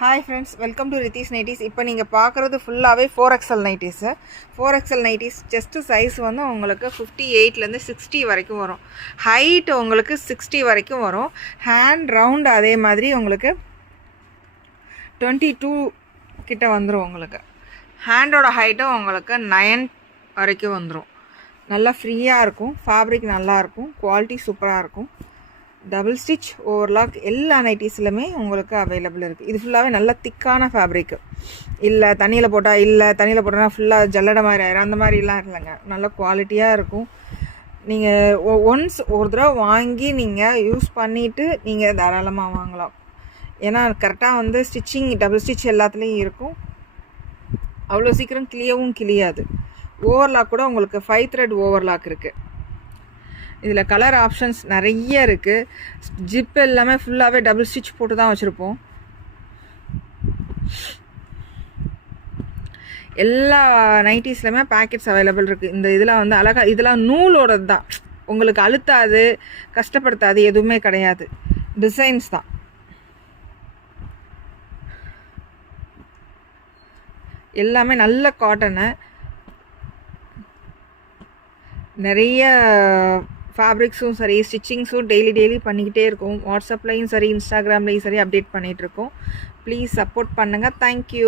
Hi friends, welcome to Ritheesh nighties. இப்போ நீங்கள் பார்க்குறது ஃபுல்லாகவே 4XL nighties. 4XL nighties chest size வந்து உங்களுக்கு 58லேருந்து 60 வரைக்கும் வரும். ஹைட் உங்களுக்கு 60 வரைக்கும் வரும். ஹேண்ட் ரவுண்ட் அதே மாதிரி உங்களுக்கு 22 கிட்ட வந்துடும். உங்களுக்கு ஹேண்டோட ஹைட்டும் உங்களுக்கு 9 வரைக்கும் வந்துடும். நல்லா ஃப்ரீயாக இருக்கும். ஃபேப்ரிக் நல்லாயிருக்கும். குவாலிட்டி சூப்பராக இருக்கும். டபுள் ஸ்டிச் ஓவர்லாக் எல்லா நைட்டிஸ்லையுமே உங்களுக்கு அவைலபிள் இருக்குது. இது ஃபுல்லாகவே நல்ல திக்கான ஃபேப்ரிக்கு. இல்லை தண்ணியில் போட்டோன்னா ஃபுல்லாக ஜல்லடை மாதிரி ஆயிரும். அந்த மாதிரிலாம் இல்லைங்க, நல்ல குவாலிட்டியாக இருக்கும். நீங்கள் ஒன்ஸ் ஒரு தடவை வாங்கி நீங்கள் யூஸ் பண்ணிவிட்டு நீங்கள் தாராளமாக வாங்கலாம். ஏன்னா கரெக்டாக வந்து ஸ்டிச்சிங் டபுள் ஸ்டிச் எல்லாத்துலேயும் இருக்கும். அவ்வளோ சீக்கிரம் கிளியாது. ஓவர்லாக் கூட உங்களுக்கு 5 த்ரெட் ஓவர்லாக் இருக்குது. இதில் கலர் ஆப்ஷன்ஸ் நிறைய இருக்குது. ஜிப் எல்லாமே ஃபுல்லாகவே டபுள் ஸ்டிச் போட்டு தான் வச்சுருப்போம். எல்லா நைட்டிஸ்லையுமே பேக்கெட்ஸ் அவைலபிள் இருக்குது. இந்த இதில் வந்து அழகாக இதெல்லாம் நூலோடது தான். உங்களுக்கு அழுத்தாது, கஷ்டப்படுத்தாது, எதுவுமே கிடையாது. டிசைன்ஸ் தான். எல்லாமே நல்ல காட்டனு. நிறைய ஃபேப்ரிக்ஸும் சரி, ஸ்டிச்சிங்ஸும் டெய்லி பண்ணிக்கிட்டே இருக்கும். வாட்ஸ்அப்லேயும் சரி, இன்ஸ்டாகிராம்லேயும் சரி அப்டேட் பண்ணிகிட்ருக்கோம். ப்ளீஸ் சப்போர்ட் பண்ணுங்கள். தேங்க்யூ.